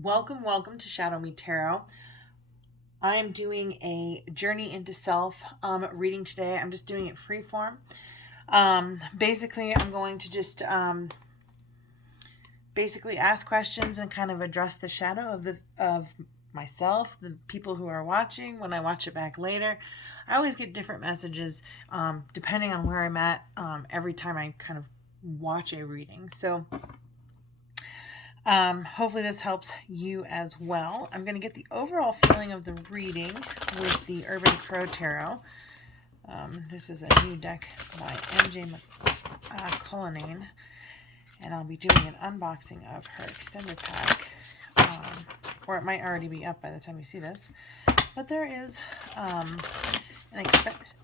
Welcome to Shadow Me Tarot. I am doing a journey into self reading today. I'm just doing it freeform. Basically, I'm going to just basically ask questions and kind of address the shadow of myself, the people who are watching. When I watch it back later, I always get different messages depending on where I'm at every time I kind of watch a reading. So hopefully this helps you as well. I'm going to get the overall feeling of the reading with the Urban Crow Tarot. This is a new deck by MJ Cullinane, and I'll be doing an unboxing of her extended pack, or it might already be up by the time you see this. But there is an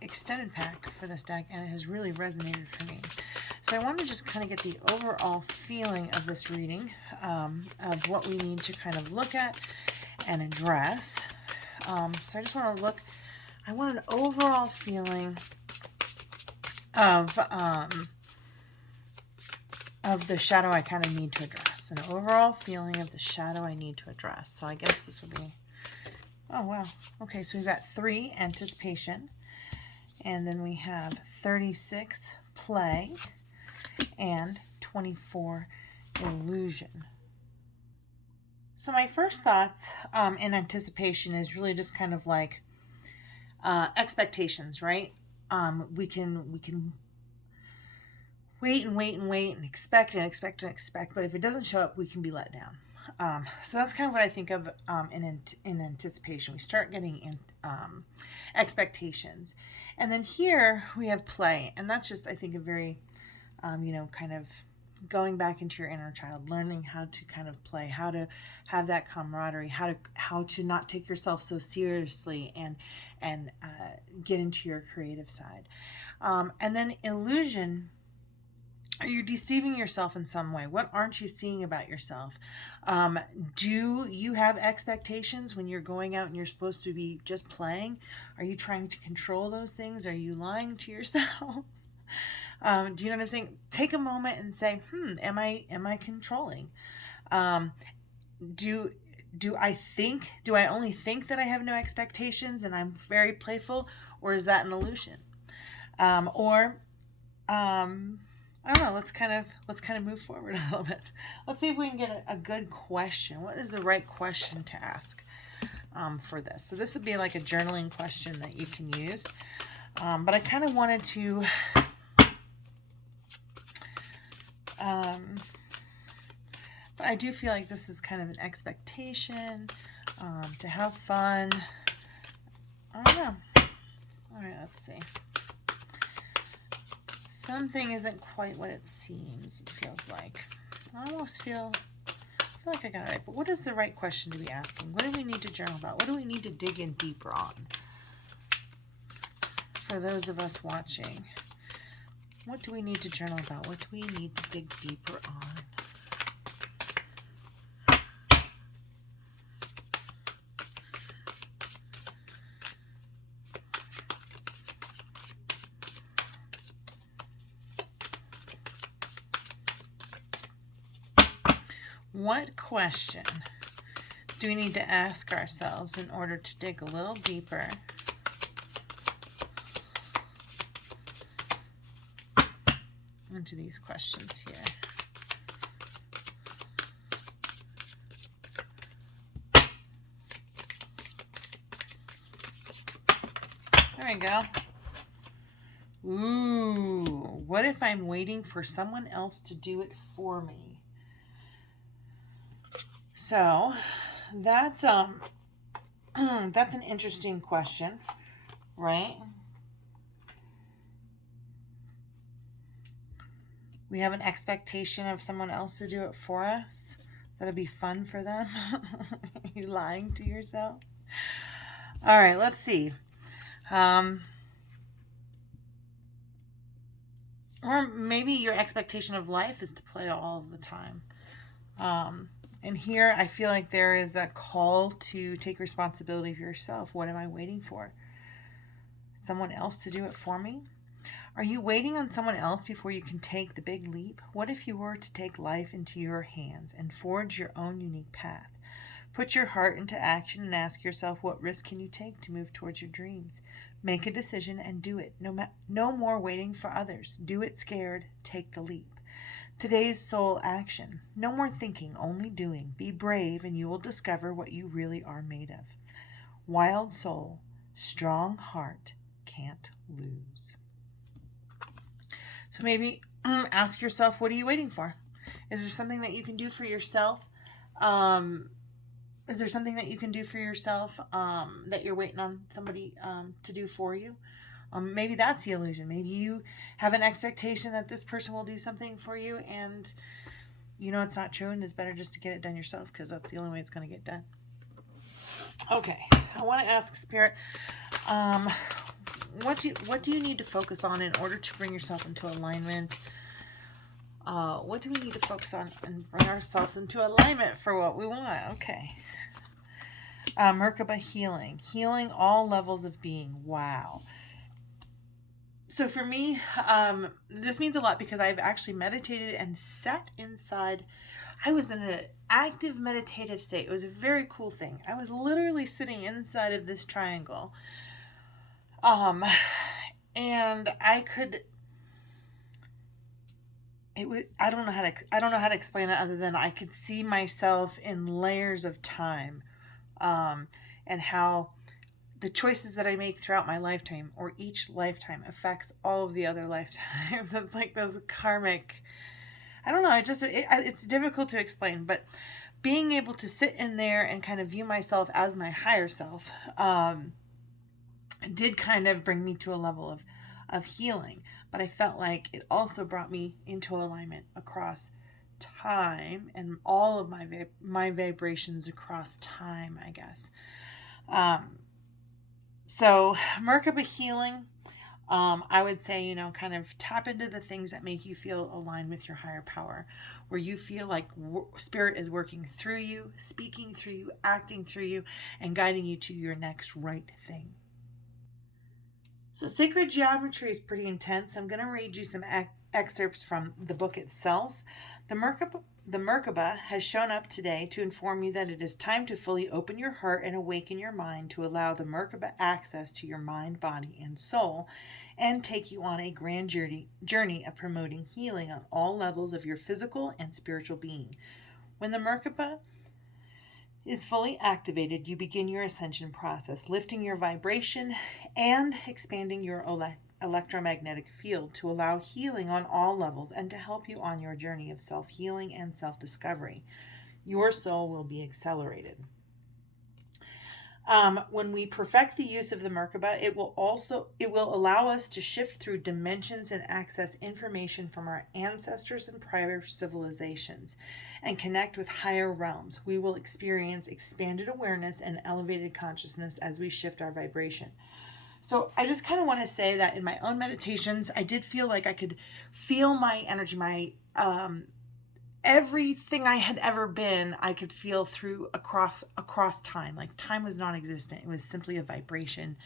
extended pack for this deck, and it has really resonated for me. So I want to just kind of get the overall feeling of this reading, of what we need to kind of look at and address. So I just want to look, I want an overall feeling of the shadow I kind of need to address. An overall feeling of the shadow I need to address. So I guess this would be, oh wow. Okay, so we've got 3, anticipation. And then we have 36, play. And 24, illusion. So my first thoughts in anticipation is really just kind of like expectations, right? We can wait and expect, but if it doesn't show up, we can be let down. So that's kind of what I think of in anticipation. We start getting expectations, and then here we have play, and that's just, I think, a very kind of going back into your inner child, learning how to kind of play, how to have that camaraderie, how to not take yourself so seriously, and get into your creative side. And then illusion. Are you deceiving yourself in some way? What aren't you seeing about yourself? Do you have expectations when you're going out and you're supposed to be just playing? Are you trying to control those things? Are you lying to yourself? Do you know what I'm saying? Take a moment and say, am I controlling? Do I only think that I have no expectations and I'm very playful, or is that an illusion? I don't know. Let's kind of move forward a little bit. Let's see if we can get a good question. What is the right question to ask for this? So this would be like a journaling question that you can use. But I kind of wanted to but I do feel like this is kind of an expectation to have fun. I don't know. All right, let's see. Something isn't quite what it seems, it feels like. I almost feel like I got it right. But what is the right question to be asking? What do we need to journal about? What do we need to dig in deeper on? For those of us watching, what do we need to journal about? What do we need to dig deeper on? What question do we need to ask ourselves in order to dig a little deeper into these questions here? There we go. Ooh, what if I'm waiting for someone else to do it for me? So that's that's an interesting question, right? We have an expectation of someone else to do it for us. That'll be fun for them. Are you lying to yourself? All right, let's see. Or maybe your expectation of life is to play all of the time. And here I feel like there is a call to take responsibility for yourself. What am I waiting for? Someone else to do it for me? Are you waiting on someone else before you can take the big leap? What if you were to take life into your hands and forge your own unique path? Put your heart into action and ask yourself, what risk can you take to move towards your dreams? Make a decision and do it. No more waiting for others. Do it scared. Take the leap. Today's soul action. No more thinking, only doing. Be brave and you will discover what you really are made of. Wild soul, strong heart, can't lose. So maybe ask yourself, what are you waiting for? Is there something that you can do for yourself? Is there something that you can do for yourself that you're waiting on somebody to do for you? Maybe that's the illusion. Maybe you have an expectation that this person will do something for you, and you know it's not true, and it's better just to get it done yourself, because that's the only way it's going to get done. Okay, I want to ask Spirit, what do you need to focus on in order to bring yourself into alignment? What do we need to focus on and bring ourselves into alignment for what we want? Okay. Merkaba healing. Healing all levels of being. Wow. So for me, this means a lot because I've actually meditated and sat inside. I was in an active meditative state. It was a very cool thing. I was literally sitting inside of this triangle. And I could... I don't know how to explain it other than I could see myself in layers of time, and how the choices that I make throughout my lifetime or each lifetime affects all of the other lifetimes. It's like those karmic, I don't know, it's difficult to explain, but being able to sit in there and kind of view myself as my higher self did kind of bring me to a level of healing. But I felt like it also brought me into alignment across time and all of my vibrations across time, I guess. So Merkaba healing, I would say, kind of tap into the things that make you feel aligned with your higher power, where you feel like Spirit is working through you, speaking through you, acting through you, and guiding you to your next right thing. So sacred geometry is pretty intense. I'm going to read you some excerpts from the book itself. The Merkaba has shown up today to inform you that it is time to fully open your heart and awaken your mind to allow the Merkaba access to your mind, body, and soul, and take you on a grand journey of promoting healing on all levels of your physical and spiritual being. When the Merkaba is fully activated, you begin your ascension process, lifting your vibration and expanding your electromagnetic field to allow healing on all levels and to help you on your journey of self-healing and self-discovery. Your soul will be accelerated. When we perfect the use of the Merkaba, it will allow us to shift through dimensions and access information from our ancestors and prior civilizations and connect with higher realms. We will experience expanded awareness and elevated consciousness as we shift our vibration. So I just kind of want to say that in my own meditations, I did feel like I could feel my energy, my everything I had ever been, I could feel through across time. Like time was non-existent. It was simply a vibration.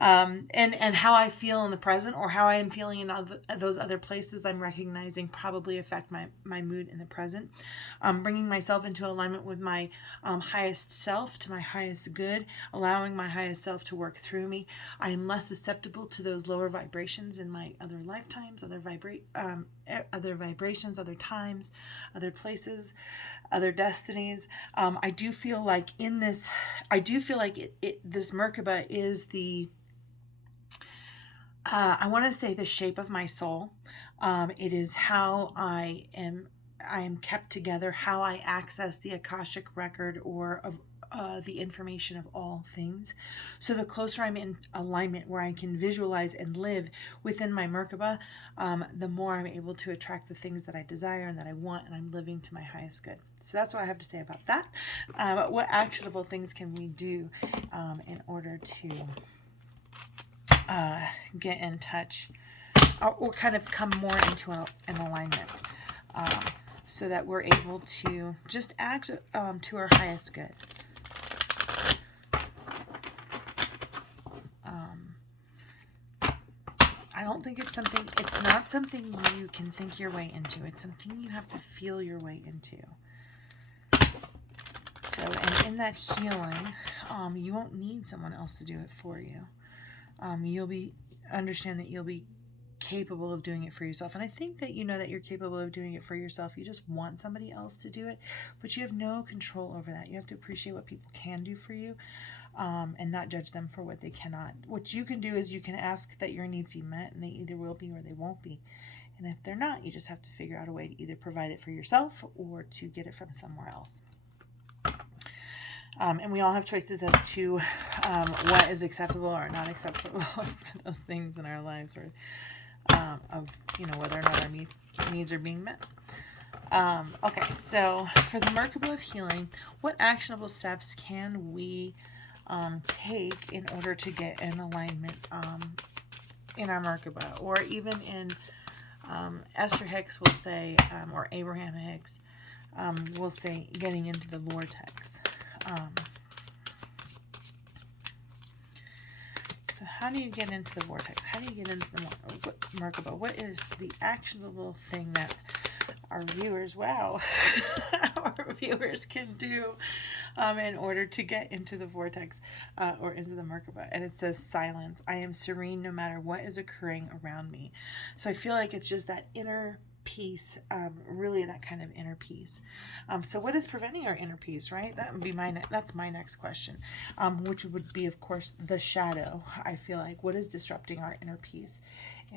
And how I feel in the present, or how I am feeling in those other places I'm recognizing probably affect my mood in the present. Bringing myself into alignment with my highest self, to my highest good, allowing my highest self to work through me. I am less susceptible to those lower vibrations in my other lifetimes, other vibrations, other times, other places, other destinies. I do feel like this Merkaba is the I want to say the shape of my soul. It is how I am kept together, how I access the Akashic record or of the information of all things. So the closer I'm in alignment where I can visualize and live within my Merkaba, the more I'm able to attract the things that I desire and that I want, and I'm living to my highest good. So that's what I have to say about that. What actionable things can we do in order to get in touch or kind of come more into an alignment, so that we're able to just act to our highest good. like it's not something you can think your way into. It's something you have to feel your way into. So, and in that healing, you won't need someone else to do it for you. Understand that you'll be capable of doing it for yourself. And I think that you know that you're capable of doing it for yourself. You just want somebody else to do it, but you have no control over that. You have to appreciate what people can do for you, and not judge them for what they cannot. What you can do is you can ask that your needs be met, and they either will be or they won't be. And if they're not, you just have to figure out a way to either provide it for yourself or to get it from somewhere else. And we all have choices as to what is acceptable or not acceptable for those things in our lives, or of whether or not our needs are being met. Okay, so for the Merkaba of healing, what actionable steps can we take in order to get in alignment in our Merkaba, or even in Esther Hicks will say, or Abraham Hicks will say, getting into the vortex. So how do you get into the vortex? How do you get into the Merkaba? What is the actionable thing that our viewers, our viewers can do in order to get into the vortex or into the Merkaba? And it says silence. I am serene no matter what is occurring around me. So I feel like it's just that inner peace, really that kind of inner peace. So what is preventing our inner peace, right? That would be that's my next question, which would be, of course, the shadow. I feel like, what is disrupting our inner peace?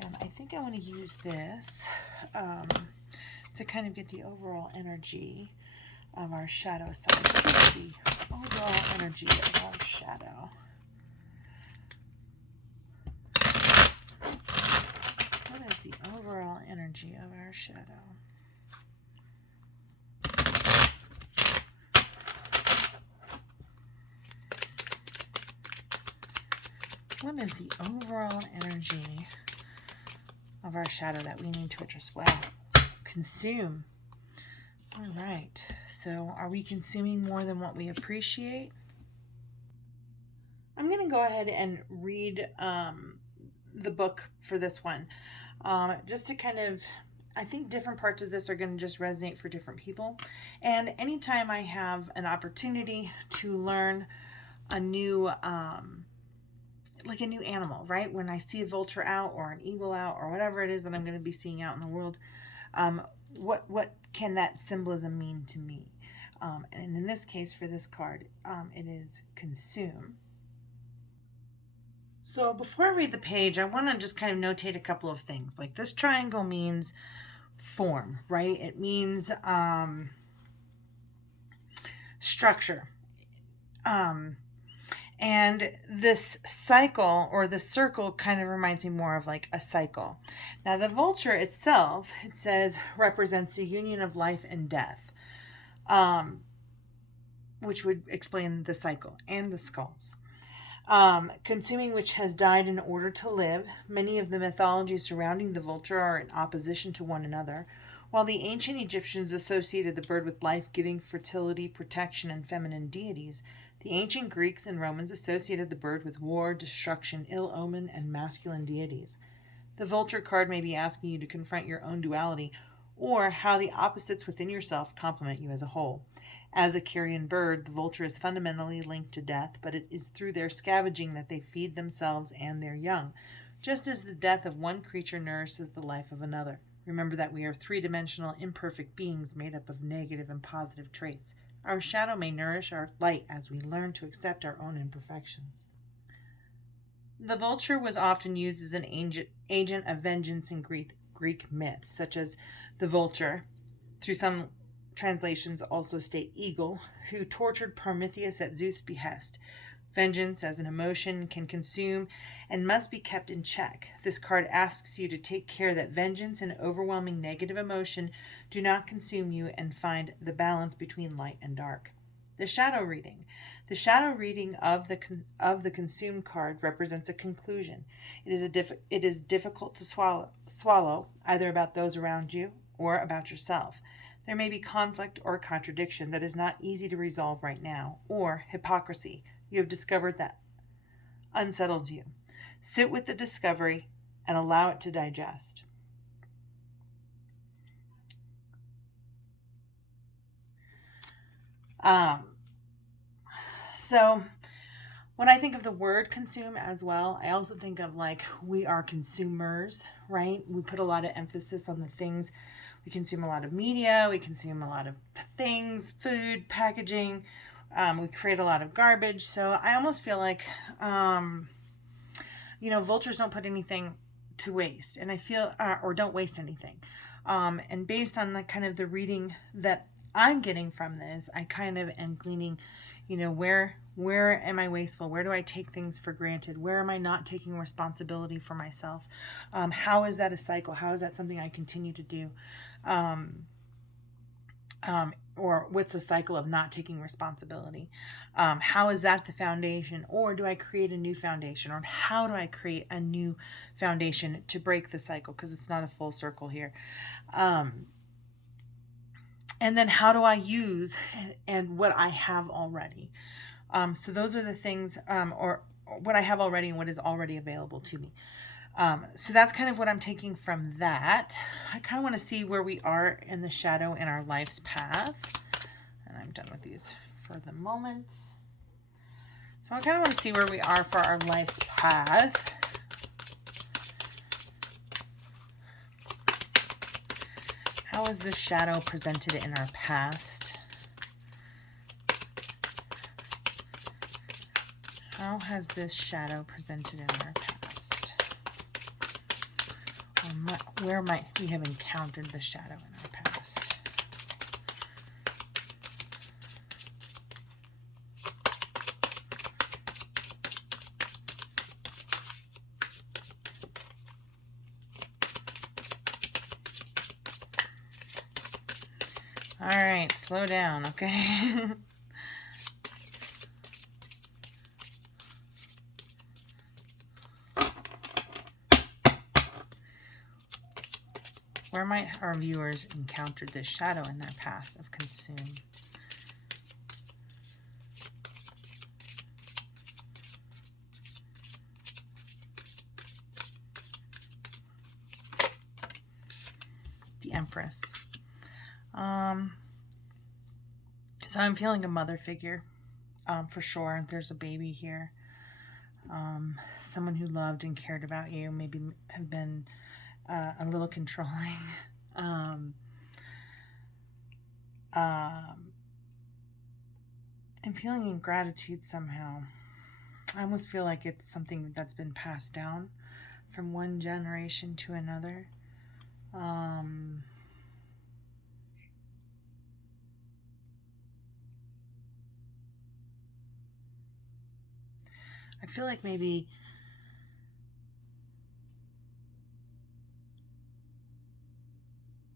And I think I want to use this to kind of get the overall energy of our shadow side. What is the overall energy of our shadow? What is the overall energy of our shadow? What is the overall energy of our shadow that we need to address? Well, consume. All right. So are we consuming more than what we appreciate? I'm going to go ahead and read the book for this one. Just to kind of, I think different parts of this are going to just resonate for different people. And anytime I have an opportunity to learn a new, like a new animal, right? When I see a vulture out or an eagle out or whatever it is that I'm going to be seeing out in the world, what can that symbolism mean to me? And in this case, for this card, it is consume. So before I read the page, I want to just kind of notate a couple of things. Like, this triangle means form, right? It means structure. And this cycle, or the circle, kind of reminds me more of like a cycle. Now, the vulture itself, it says, represents the union of life and death, which would explain the cycle, and the skulls. Consuming, which has died in order to live. Many of the mythologies surrounding the vulture are in opposition to one another. While the ancient Egyptians associated the bird with life-giving, fertility, protection, and feminine deities, the ancient Greeks and Romans associated the bird with war, destruction, ill omen, and masculine deities. The vulture card may be asking you to confront your own duality, or how the opposites within yourself complement you as a whole. As a carrion bird, the vulture is fundamentally linked to death, but it is through their scavenging that they feed themselves and their young, just as the death of one creature nourishes the life of another. Remember that we are three-dimensional, imperfect beings made up of negative and positive traits. Our shadow may nourish our light as we learn to accept our own imperfections. The vulture was often used as an agent of vengeance in Greek myths, such as the vulture, through some translations also state eagle, who tortured Prometheus at Zeus' behest. Vengeance, as an emotion, can consume and must be kept in check. This card asks you to take care that vengeance and overwhelming negative emotion do not consume you, and find the balance between light and dark. The shadow reading. The shadow reading of the consume card represents a conclusion. It is difficult to swallow, either about those around you or about yourself. There may be conflict or contradiction that is not easy to resolve right now, or hypocrisy you have discovered that unsettles you. Sit with the discovery and allow it to digest. So when I think of the word consume as well, I also think of like we are consumers, right? We put a lot of emphasis on the things. We consume a lot of media, we consume a lot of things, food, packaging. We create a lot of garbage. So I almost feel like, vultures don't put anything to waste, and I feel, or don't waste anything. And based on the kind of the reading that I'm getting from this, I kind of am gleaning, where am I wasteful? Where do I take things for granted? Where am I not taking responsibility for myself? How is that a cycle? How is that something I continue to do? Or what's the cycle of not taking responsibility? How is that the foundation? Or do I create a new foundation? Or how do I create a new foundation to break the cycle? Because it's not a full circle here. And then how do I use and what I have already? So those are the things, or what I have already and what is already available to me. So that's kind of what I'm taking from that. I kind of want to see where we are in the shadow in our life's path. And I'm done with these for the moment. So I kind of want to see where we are for our life's path. How is this shadow presented in our past? How has this shadow presented in our past? Where might we have encountered the shadow in our past? All right, slow down, okay? Where might our viewers encountered this shadow in their past of consume? The Empress. So I'm feeling a mother figure, for sure. There's a baby here. Someone who loved and cared about you, maybe have been a little controlling. I'm feeling in gratitude somehow. I almost feel like it's something that's been passed down from one generation to another. I feel like maybe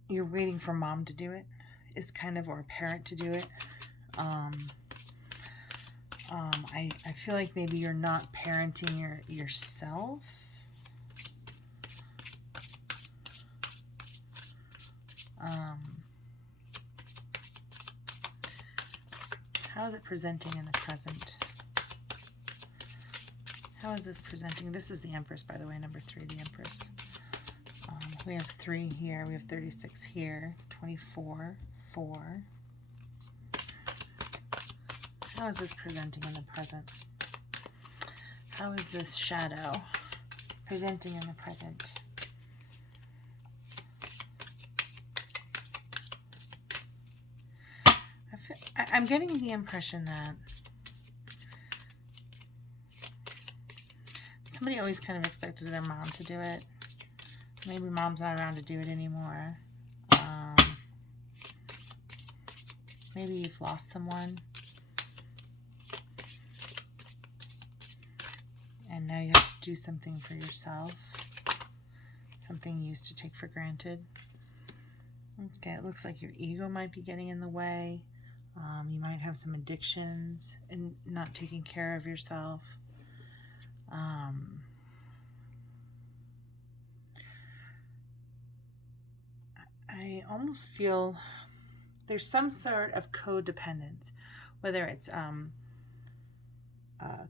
you're waiting for mom to do it. It's kind of, or a parent to do it. I feel like maybe you're not parenting yourself. How is it presenting in the present? How is this presenting? This is the Empress, by the way, number 3, the Empress. We have 3 here. We have 36 here. 24, 4. How is this presenting in the present? How is this shadow presenting in the present? I'm getting the impression that somebody always kind of expected their mom to do it. Maybe mom's not around to do it anymore. Maybe you've lost someone. And now you have to do something for yourself. Something you used to take for granted. Okay, it looks like your ego might be getting in the way. You might have some addictions and not taking care of yourself. I almost feel there's some sort of codependence, whether it's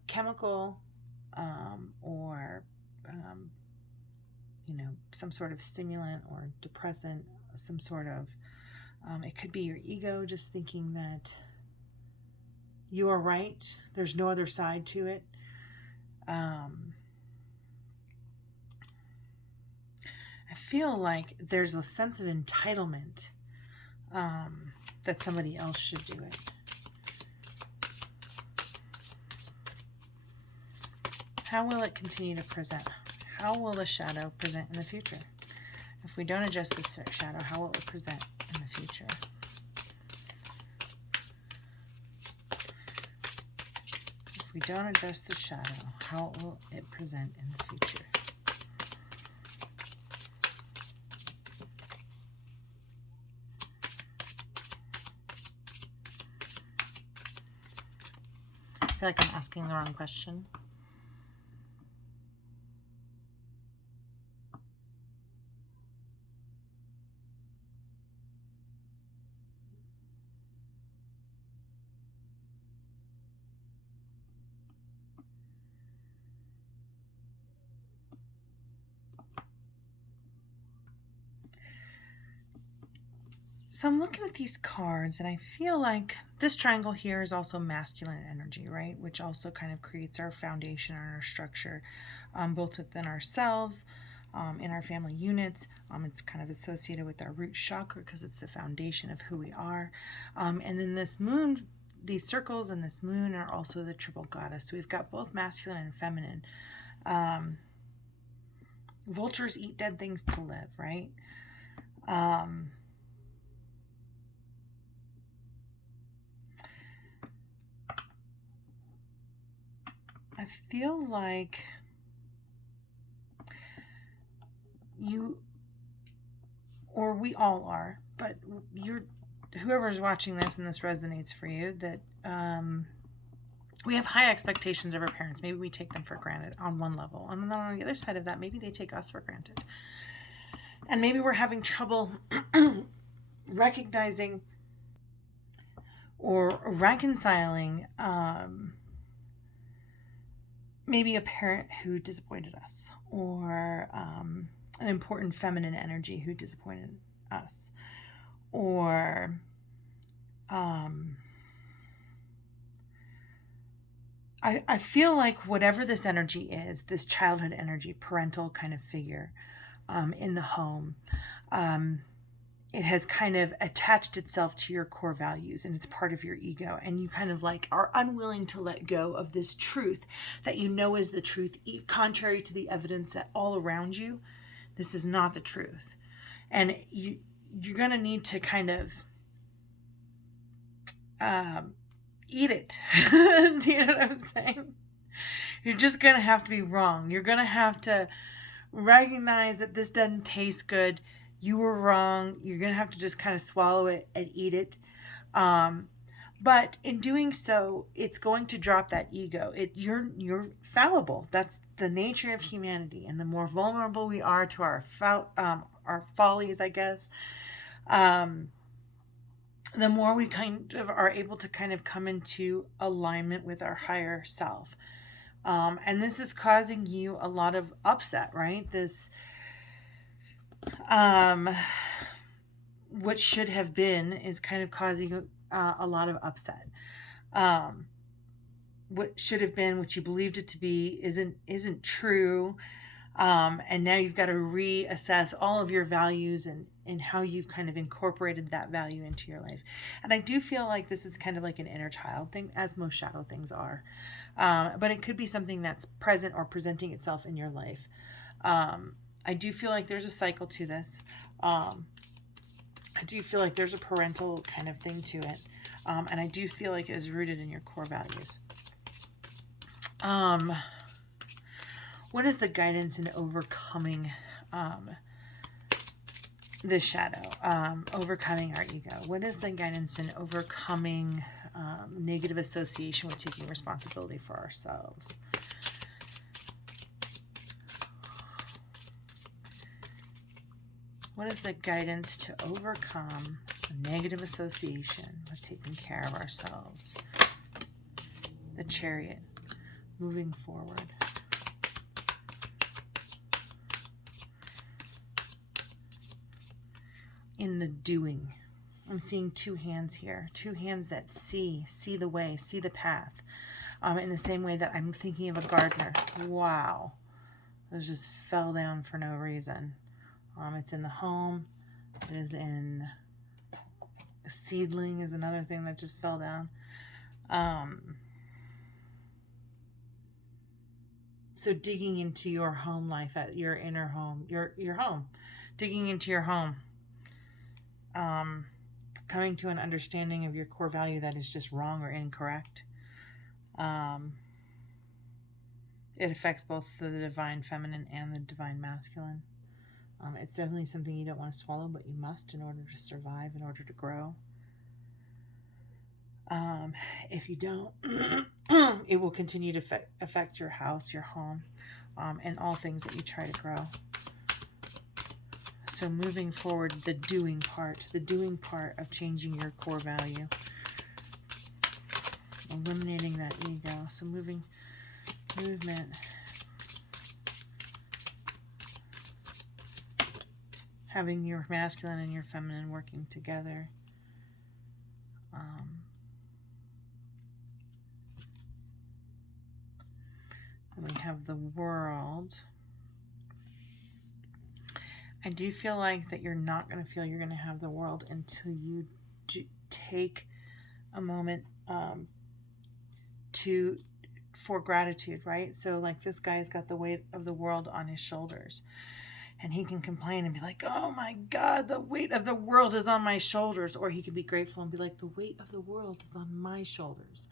chemical or you know, some sort of stimulant or depressant, some sort of, it could be your ego just thinking that you are right. There's no other side to it. I feel like there's a sense of entitlement that somebody else should do it. How will it continue to present? How will the shadow present in the future? If we don't adjust this shadow, how will it present in the future? If we don't adjust the shadow, how will it present in the future? I feel like I'm asking the wrong question. So I'm looking at these cards and I feel like this triangle here is also masculine energy, right? Which also kind of creates our foundation and our structure, both within ourselves, in our family units. It's kind of associated with our root chakra because it's the foundation of who we are. And then this moon, these circles and this moon are also the triple goddess. So we've got both masculine and feminine. Vultures eat dead things to live, right? I feel like you, or we all are, but whoever's watching this and this resonates for you, that we have high expectations of our parents. Maybe we take them for granted on one level. And then on the other side of that, maybe they take us for granted. And maybe we're having trouble recognizing or reconciling maybe a parent who disappointed us, or an important feminine energy who disappointed us, or I feel like whatever this energy is, this childhood energy, parental kind of figure in the home, it has kind of attached itself to your core values, and it's part of your ego, and you kind of like are unwilling to let go of this truth that you know is the truth, contrary to the evidence that all around you, this is not the truth. And you're going to need to kind of eat it. Do you know what I'm saying? You're just going to have to be wrong. You're going to have to recognize that this doesn't taste good. You were wrong. You're going to have to just kind of swallow it and eat it. But in doing so, it's going to drop that ego. You're fallible. That's the nature of humanity. And the more vulnerable we are to our follies, I guess, the more we kind of are able to kind of come into alignment with our higher self. And this is causing you a lot of upset, right? This what should have been is kind of causing a lot of upset. What should have been, what you believed it to be, isn't true. And now you've got to reassess all of your values and how you've kind of incorporated that value into your life. And I do feel like this is kind of like an inner child thing, as most shadow things are. But it could be something that's present or presenting itself in your life. I do feel like there's a cycle to this. I do feel like there's a parental kind of thing to it. And I do feel like it is rooted in your core values. What is the guidance in overcoming this shadow? Overcoming our ego. What is the guidance in overcoming negative association with taking responsibility for ourselves? What is the guidance to overcome a negative association with taking care of ourselves? The Chariot, moving forward. in the doing. I'm seeing two hands here, two hands that see the way, see the path. In the same way that I'm thinking of a gardener. Wow. Those just fell down for no reason. It's in the home. It is in a seedling is another thing that just fell down. So digging into your home life, at your inner home, your home, digging into your home, coming to an understanding of your core value that is just wrong or incorrect. It affects both the divine feminine and the divine masculine. It's definitely something you don't want to swallow, but you must in order to survive, in order to grow. If you don't, it will continue to affect your house, your home, and all things that you try to grow. So moving forward, the doing part of changing your core value, eliminating that ego. So movement, having your masculine and your feminine working together. Then we have the world. I do feel like that you're not going to feel you're going to have the world until you take a moment for gratitude, right? So like this guy's got the weight of the world on his shoulders, and he can complain and be like, oh my God, the weight of the world is on my shoulders. Or he can be grateful and be like, the weight of the world is on my shoulders.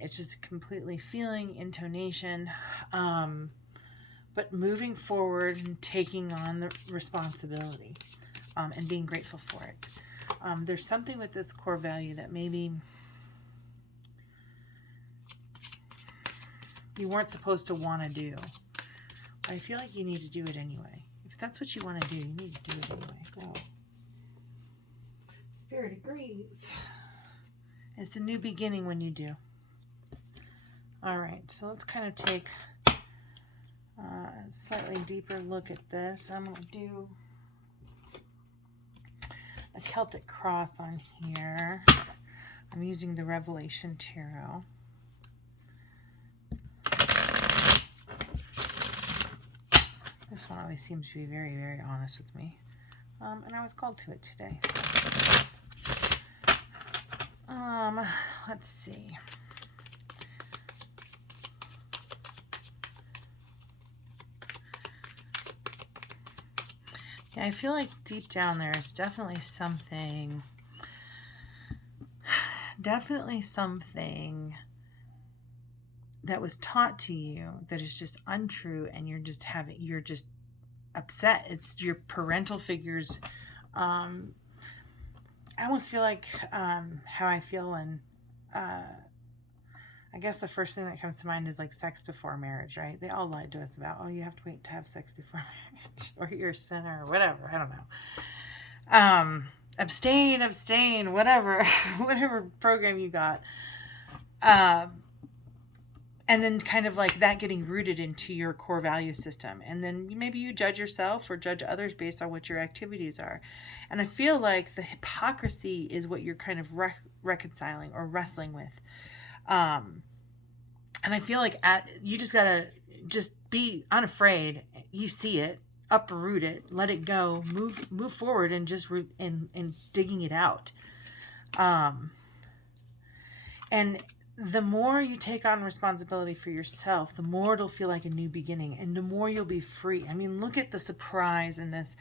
It's just a completely feeling, intonation, but moving forward and taking on the responsibility, and being grateful for it. There's something with this core value that maybe you weren't supposed to want to do. But I feel like you need to do it anyway. If that's what you want to do, you need to do it anyway. Go. Spirit agrees. It's a new beginning when you do. All right, so let's kind of take a slightly deeper look at this. I'm going to do a Celtic Cross on here. I'm using the Revelation Tarot. This one always seems to be very, very honest with me. And I was called to it today. So. Let's see. Yeah, I feel like deep down there is definitely something that was taught to you that is just untrue, and you're just upset. It's your parental figures. I almost feel like how I feel when I guess the first thing that comes to mind is like sex before marriage, right? They all lied to us about, oh, you have to wait to have sex before marriage, or you're a sinner, or whatever. I don't know. Abstain, whatever, whatever program you got. And then kind of like that getting rooted into your core value system. And then maybe you judge yourself or judge others based on what your activities are. And I feel like the hypocrisy is what you're kind of reconciling or wrestling with. And I feel like you just gotta just be unafraid. You see it, uproot it, let it go, move forward, and just and digging it out. And the more you take on responsibility for yourself, the more it'll feel like a new beginning, and the more you'll be free. I mean, look at the surprise in this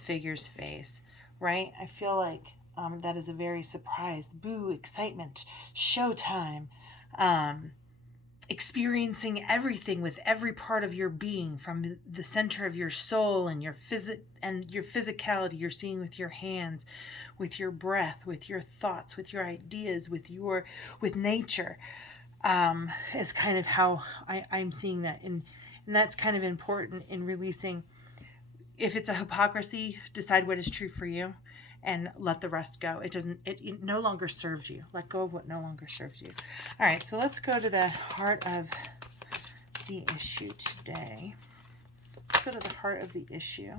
figure's face, right? I feel like that is a very surprised, boo, excitement, showtime, experiencing everything with every part of your being, from the center of your soul and your physicality. You're seeing with your hands, with your breath, with your thoughts, with your ideas, with nature, is kind of how I'm seeing that. And that's kind of important in releasing. If it's a hypocrisy, decide what is true for you and let the rest go. It no longer serves you. Let go of what no longer serves you. All right, so let's go to the heart of the issue today. Let's go to the heart of the issue.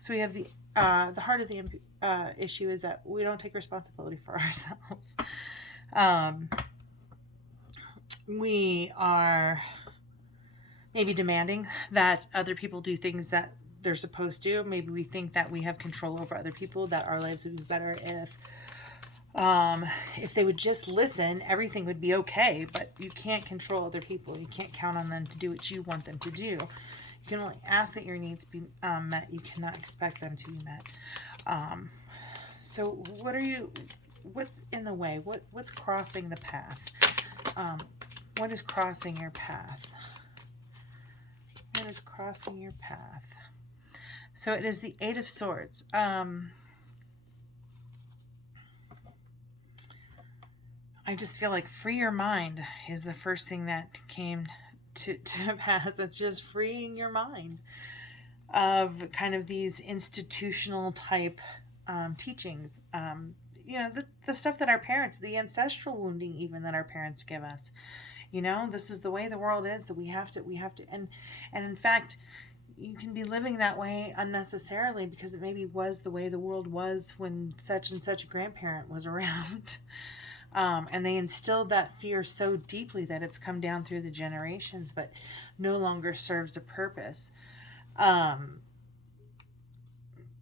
So we have the the heart of the issue is that we don't take responsibility for ourselves. We are maybe demanding that other people do things that they're supposed to. Maybe we think that we have control over other people, that our lives would be better if they would just listen, everything would be okay. But you can't control other people. You can't count on them to do what you want them to do. You can only ask that your needs be met. You cannot expect them to be met. So what's in the way? What's crossing the path? What is crossing your path? What is crossing your path? So it is the Eight of Swords. I just feel like free your mind is the first thing that came to pass. It's just freeing your mind of kind of these institutional type teachings. The stuff that our parents, the ancestral wounding even that our parents give us. This is the way the world is, so we have to, and in fact, you can be living that way unnecessarily because it maybe was the way the world was when such and such a grandparent was around. And they instilled that fear so deeply that it's come down through the generations, but no longer serves a purpose.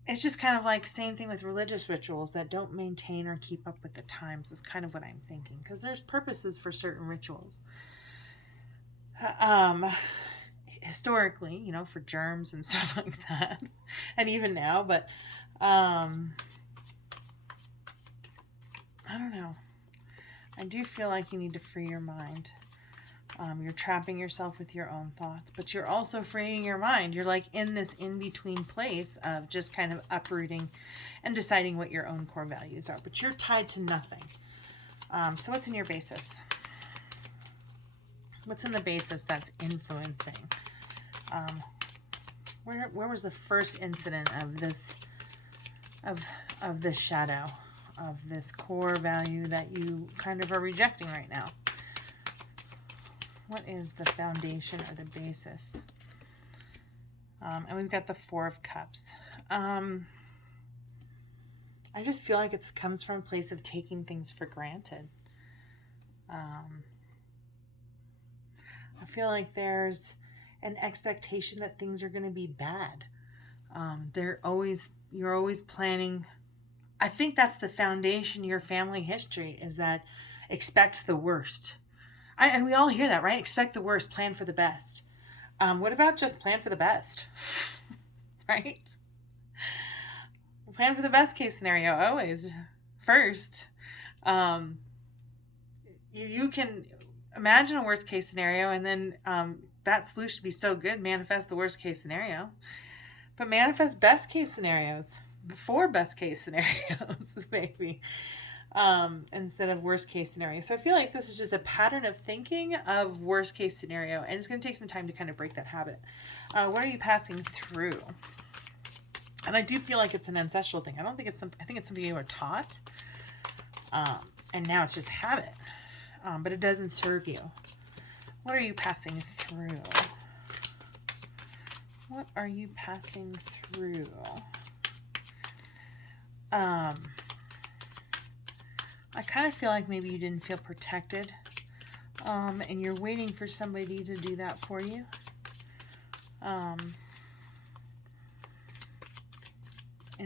It's just kind of like same thing with religious rituals that don't maintain or keep up with the times is kind of what I'm thinking, because there's purposes for certain rituals. Historically, for germs and stuff like that, and even now, but I don't know. I do feel like you need to free your mind. You're trapping yourself with your own thoughts, but you're also freeing your mind. You're like in this in-between place of just kind of uprooting and deciding what your own core values are, but you're tied to nothing. So what's in your basis? What's in the basis that's influencing? Where was the first incident of this, of this shadow, of this core value that you kind of are rejecting right now? What is the foundation or the basis? And we've got the Four of Cups. I just feel like it comes from a place of taking things for granted. I feel like there's an expectation that things are going to be bad. You're always planning. I think that's the foundation of your family history, is that expect the worst. And we all hear that, right? Expect the worst, plan for the best. What about just plan for the best? Right? Plan for the best case scenario always first. You can imagine a worst case scenario, and then that solution be so good, manifest the worst case scenario. But manifest best case scenarios before best case scenarios, maybe. Instead of worst case scenario. So I feel like this is just a pattern of thinking of worst case scenario, and it's going to take some time to kind of break that habit. What are you passing through? And I do feel like it's an ancestral thing. I don't think it's something. I think it's something you were taught, and now it's just habit. But it doesn't serve you. What are you passing through? What are you passing through? I kind of feel like maybe you didn't feel protected, and you're waiting for somebody to do that for you. And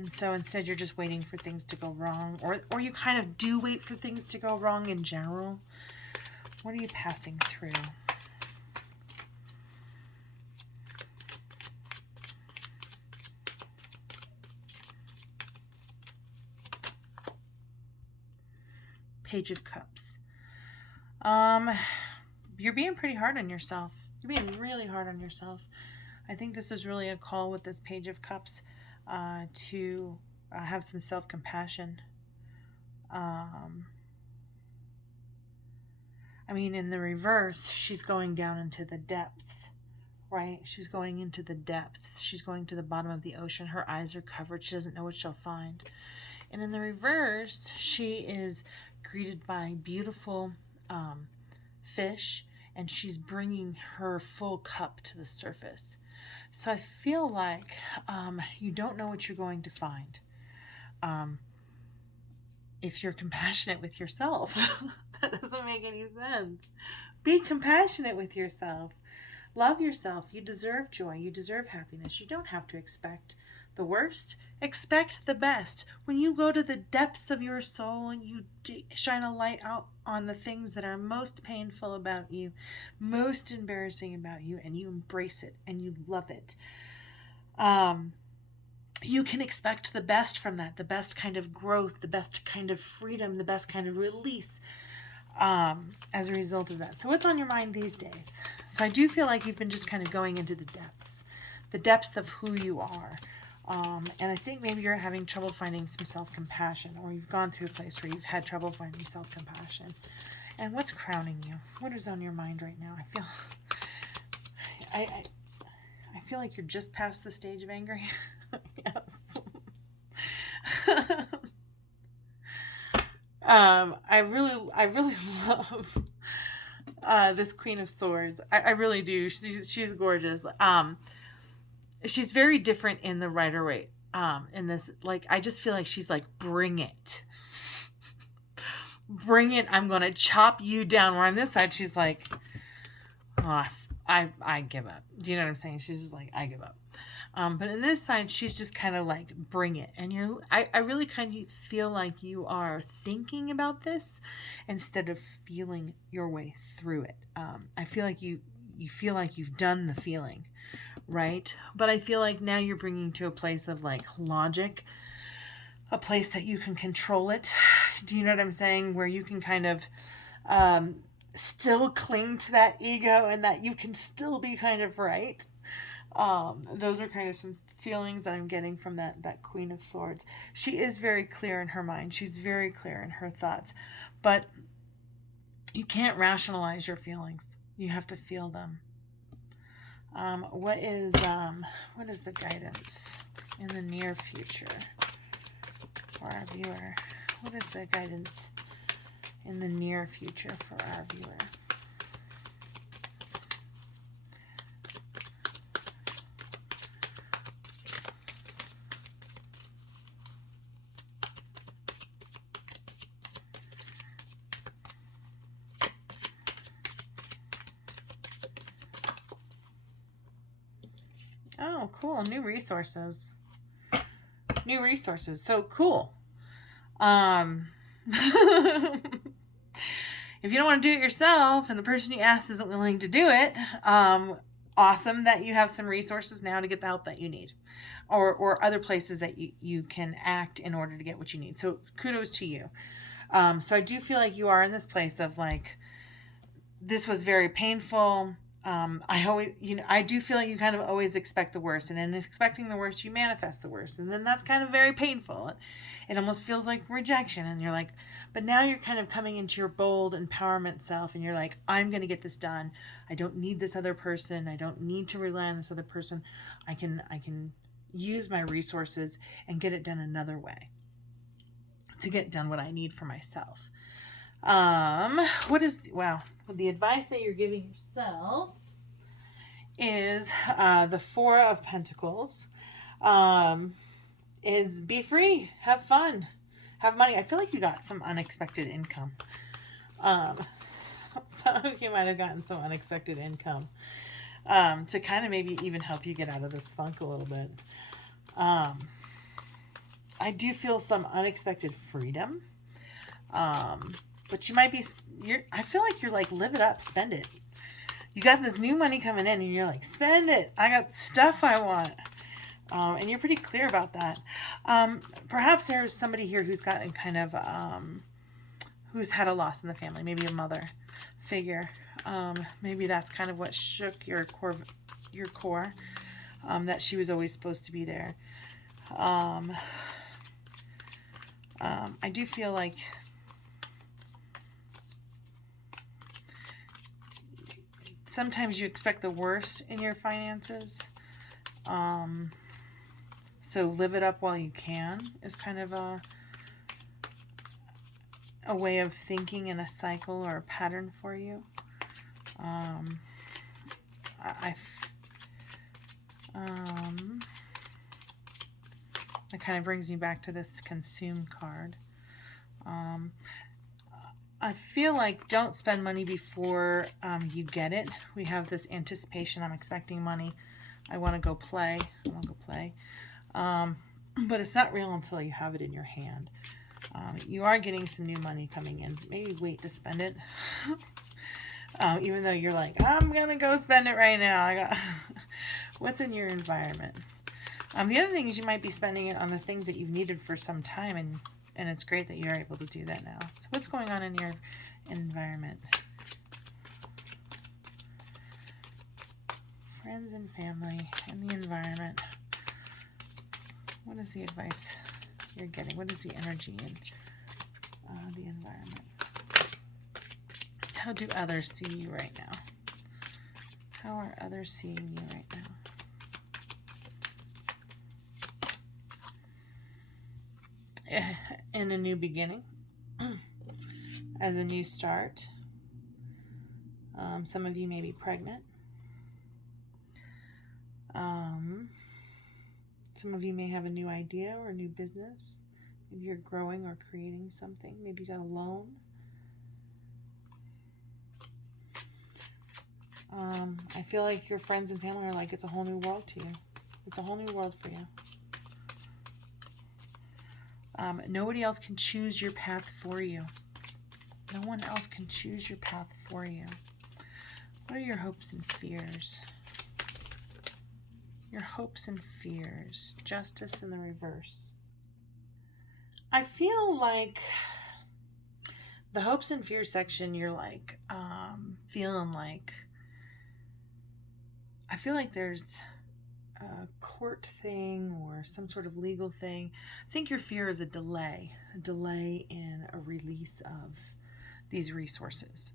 so instead you're just waiting for things to go wrong, or you kind of do wait for things to go wrong in general. What are you passing through? Page of Cups. You're being pretty hard on yourself. You're being really hard on yourself. I think this is really a call with this Page of Cups to have some self-compassion. I mean, in the reverse, she's going down into the depths, right? She's going into the depths. She's going to the bottom of the ocean. Her eyes are covered. She doesn't know what she'll find. And in the reverse, she is greeted by beautiful fish, and she's bringing her full cup to the surface. So I feel like you don't know what you're going to find. If you're compassionate with yourself, that doesn't make any sense. Be compassionate with yourself. Love yourself. You deserve joy. You deserve happiness. You don't have to expect the worst. Expect the best. When you go to the depths of your soul and you shine a light out on the things that are most painful about you, most embarrassing about you, and you embrace it and you love it, you can expect the best from that, the best kind of growth, the best kind of freedom, the best kind of release as a result of that. So what's on your mind these days? So I do feel like you've been just kind of going into the depths of who you are. And I think maybe you're having trouble finding some self-compassion, or you've gone through a place where you've had trouble finding self-compassion. And what's crowning you? What is on your mind right now? I feel like you're just past the stage of angry. Yes. I really love this Queen of Swords. I really do. She's gorgeous. She's very different in the Rider-Waite. In this, like, I just feel like she's like, bring it. Bring it. I'm going to chop you down. Where on this side, she's like, oh, I give up. Do you know what I'm saying? She's just like, I give up. But in this side, she's just kind of like, bring it. And I really kind of feel like you are thinking about this instead of feeling your way through it. I feel like you feel like you've done the feeling, right? But I feel like now you're bringing to a place of like logic, a place that you can control it. Do you know what I'm saying? Where you can kind of still cling to that ego and that you can still be kind of right. Those are kind of some feelings that I'm getting from that Queen of Swords. She is very clear in her mind. She's very clear in her thoughts. But you can't rationalize your feelings. You have to feel them. What is the guidance in the near future for our viewer? What is the guidance in the near future for our viewer? Oh, cool. New resources. New resources. So cool. If you don't want to do it yourself and the person you asked isn't willing to do it, awesome that you have some resources now to get the help that you need, or other places that you can act in order to get what you need. So kudos to you. So I do feel like you are in this place of like, this was very painful. I do feel like you kind of always expect the worst, and in expecting the worst, you manifest the worst, and then that's kind of very painful. It almost feels like rejection, and you're like, but now you're kind of coming into your bold empowerment self, and you're like, I'm going to get this done. I don't need this other person. I don't need to rely on this other person. I can use my resources and get it done another way to get done what I need for myself. The advice that you're giving yourself is the Four of Pentacles. Is be free, have fun, have money. I feel like you got some unexpected income. Some of you might have gotten some unexpected income to kind of maybe even help you get out of this funk a little bit. I do feel some unexpected freedom. But you might be, I feel like you're like, live it up, spend it. You got this new money coming in and you're like, spend it. I got stuff I want. And you're pretty clear about that. Perhaps there's somebody here who's gotten kind of, who's had a loss in the family, maybe a mother figure. Maybe that's kind of what shook your core, that she was always supposed to be there. I do feel like sometimes you expect the worst in your finances. So live it up while you can is kind of a way of thinking in a cycle or a pattern for That kind of brings me back to this consume card. I feel like don't spend money before you get it. We have this anticipation. I'm expecting money. I want to go play. But it's not real until you have it in your hand. You are getting some new money coming in. Maybe wait to spend it. Even though you're like, I'm going to go spend it right now. What's in your environment? The other thing is you might be spending it on the things that you've needed for some time, and it's great that you're able to do that now. So what's going on in your environment? Friends and family and the environment. What is the advice you're getting? What is the energy in the environment? How do others see you right now? How are others seeing you right now? In a new beginning, as a new start. Some of you may be pregnant. Some of you may have a new idea or a new business. Maybe you're growing or creating something. Maybe you got a loan. I feel like your friends and family are like, it's a whole new world to you. It's a whole new world for you. Nobody else can choose your path for you. No one else can choose your path for you. What are your hopes and fears? Your hopes and fears. Justice in the reverse. I feel like the hopes and fears section, you're like, feeling like, I feel like there's a court thing or some sort of legal thing. I think your fear is a delay in a release of these resources.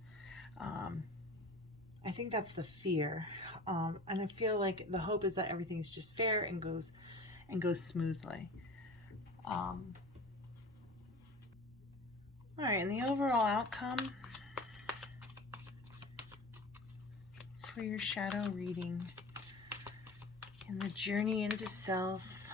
I think that's the fear. And I feel like the hope is that everything's just fair and goes smoothly. All right, and the overall outcome for your shadow reading and the journey into self.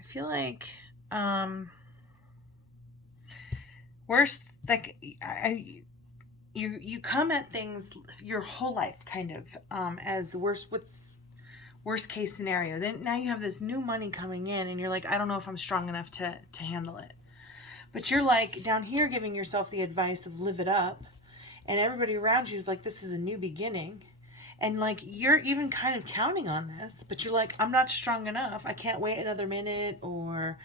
I feel like worst, like you come at things your whole life kind of as worst case scenario. Then now you have this new money coming in and you're like, I don't know if I'm strong enough to handle it. But you're like down here giving yourself the advice of live it up, and everybody around you is like, this is a new beginning. And like you're even kind of counting on this, but you're like, I'm not strong enough. I can't wait another minute, or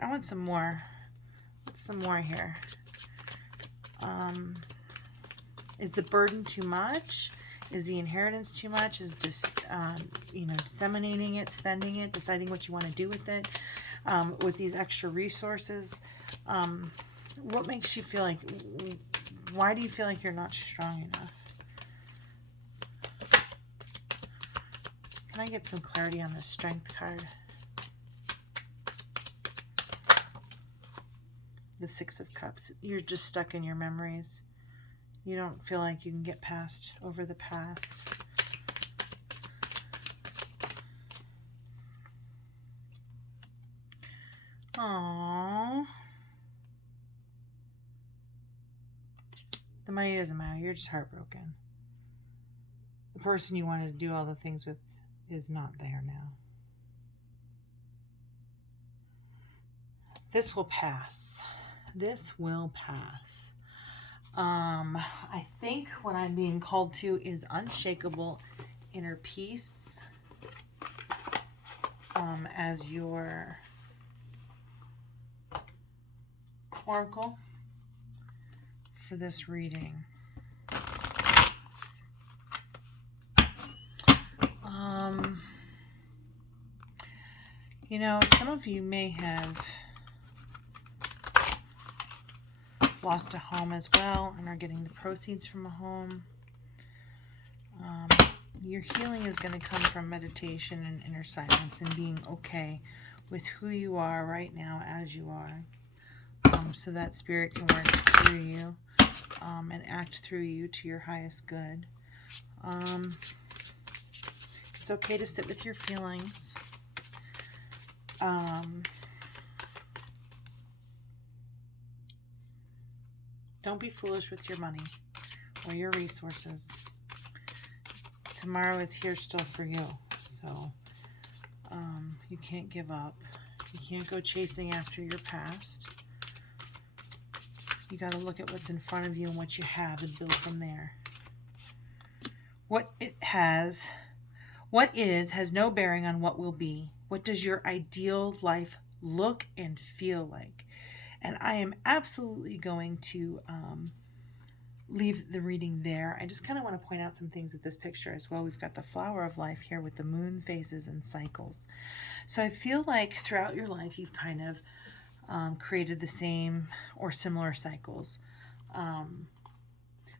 I want some more. What's some more here? Is the burden too much? Is the inheritance too much? Is just, disseminating it, spending it, deciding what you want to do with it, with these extra resources? What makes you feel like, why do you feel like you're not strong enough? Can I get some clarity on the Strength card? The Six of Cups. You're just stuck in your memories. You don't feel like you can get past over the past. Aww. The money doesn't matter. You're just heartbroken. The person you wanted to do all the things with is not there now. This will pass. This will pass. I think what I'm being called to is unshakable inner peace as your oracle for this reading. Some of you may have lost a home as well and are getting the proceeds from a home. Your healing is going to come from meditation and inner silence and being okay with who you are right now as you are, so that Spirit can work through you and act through you to your highest good. It's okay to sit with your feelings. Don't be foolish with your money or your resources. Tomorrow is here still for you, so you can't give up. You can't go chasing after your past. You got to look at what's in front of you and what you have and build from there. What is has no bearing on what will be. What does your ideal life look and feel like? And I am absolutely going to leave the reading there. I just kind of want to point out some things with this picture as well. We've got the flower of life here with the moon phases and cycles. So I feel like throughout your life you've kind of created the same or similar cycles.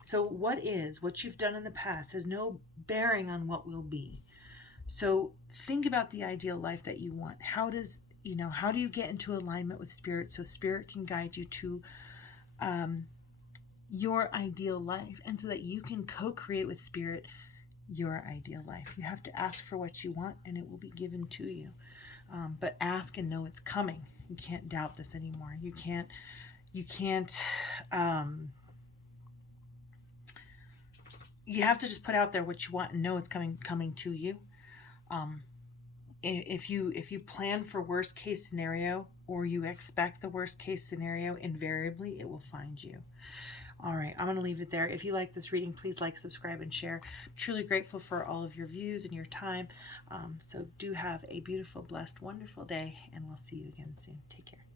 So what you've done in the past has no bearing on what will be. So think about the ideal life that you want. How do you get into alignment with Spirit so Spirit can guide you to your ideal life, and so that you can co-create with Spirit your ideal life? You have to ask for what you want and it will be given to you. But ask and know it's coming. You can't doubt this anymore. You can't you have to just put out there what you want and know it's coming to you. If you plan for worst case scenario, or you expect the worst case scenario, invariably it will find you. All right, I'm going to leave it there. If you like this reading, please like, subscribe, and share. I'm truly grateful for all of your views and your time. So do have a beautiful, blessed, wonderful day, and we'll see you again soon. Take care.